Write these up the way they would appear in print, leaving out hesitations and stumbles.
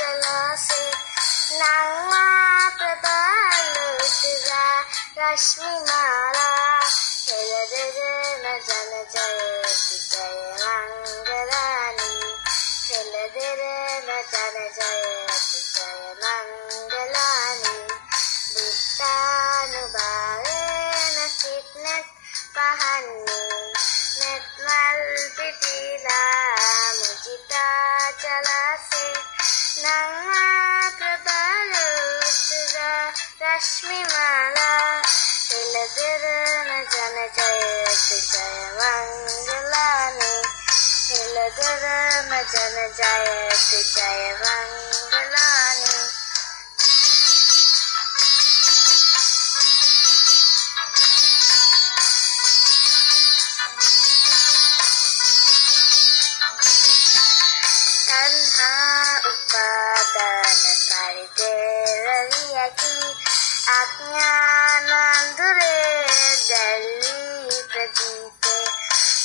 जलासे नांगमाप्रभालुद्रा रश्मिमाला हेलदेन जन जयति जय मंगलानि हेलदेन जन जयति जय मंगलानि बुद्धानुभावेन सिद्ध्यत् पहन्नि नेत्मल पिपीला मुजिता जलासे नंगा प्रबलुद्रा रश्मिमाला हिलदिरन जन जयति जय मंगलानि हिलदिरन जन जयति जय मंगलानि तन्हा उपादान कारिते रवियकी अज्ञानांधुरे दल्ली प्रदीपे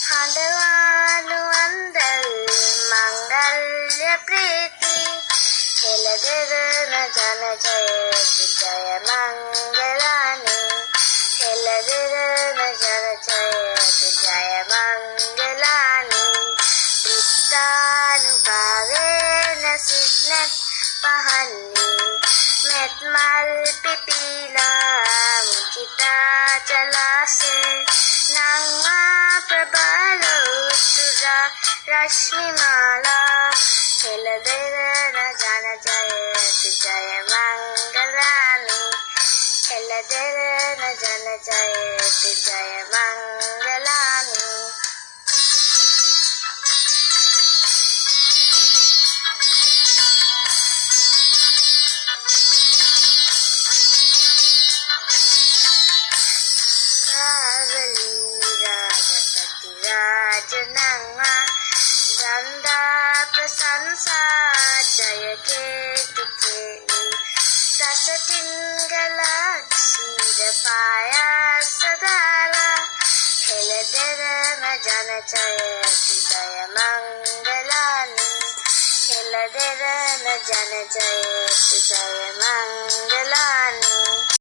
हंडवानु अंदल मंगल्य प्रीति हेलदिरन जन जयति जय मंगलानि हेलदिरन जन जयति जय मंगलानि बुद्धानुभावेन सिद्ध्यत् पहन्नि मेत्मल पिपीला मुजिता जलासे नंगा प्रबलुद्रा रश्मिमाला हेलदिरन जन जयति जय मंगलानि हेलदिरन जन जयति जय मंगलानि राजनंगा गंधा प्रशंसा जय केतु केली दशतिंगला क्षीर पाया सदाला हेलदिरन जन जयति जय मंगलानि हेलदिरन जन जयति जय